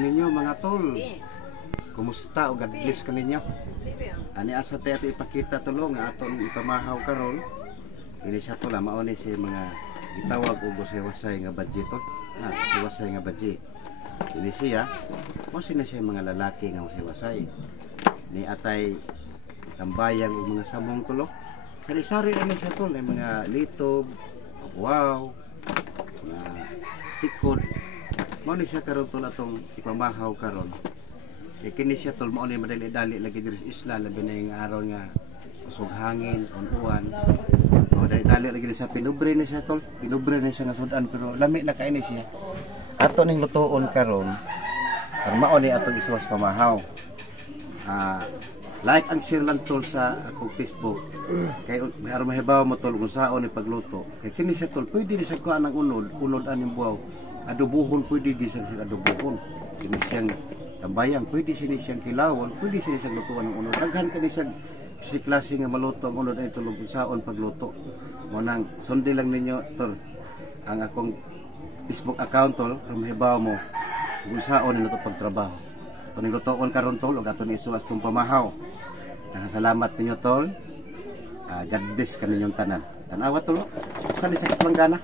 ninyo mga tol. Kumusta o God bless ka ninyo? Ani asa tayo ito ipakita tulo nga aton ipamahaw karon. Ini siya tol, mauni siya mga gitawag o wasay-wasay nga budget tol. Wasay-wasay nga budget. Ini siya, kasi na siya mga lalaki nga wasay-wasay. Ni atay tambayang o mga samong tulo. Sari-sari na siya tol, mga litob, wow, mga tikod. Mauni siya karon tol atong ipamahaw karon. Kini siya tol mauni madali-dali lagi diri sa isla labi na yung araw nga usog hangin, uwan. O dali lagi sa pinubre na siya tol. Pinubre na siya nga sudan pero lami na kaini siya. Ato ning lutoon karon. Aron mauni atong isuwas pamahaw. Like and share lang tol sa akong Facebook. Kay aron mahibaw mo tol kung saon ni pagluto. Kay kini siya tol pwede ni siya kuan ang unod aning buaw. Adobohon pwede di siya adobohon. Kini siyang tambayang pwede siyang kilawon, pwede siyang lutuan ng unod. Daghan kani siya si klase nga maluto ang unod ay tulog saon pagluto. Mo nang sundi lang ninyo tol ang akong Facebook account tol, aron mahibaw mo kung saon ni nato pagtrabaho. Ato ning lutoon karon tol ug ato ni isuwas tong pamahaw. Salamat ninyo tol. God bless kaninyong tanan. Tanawa tol. Sa lisay langgana.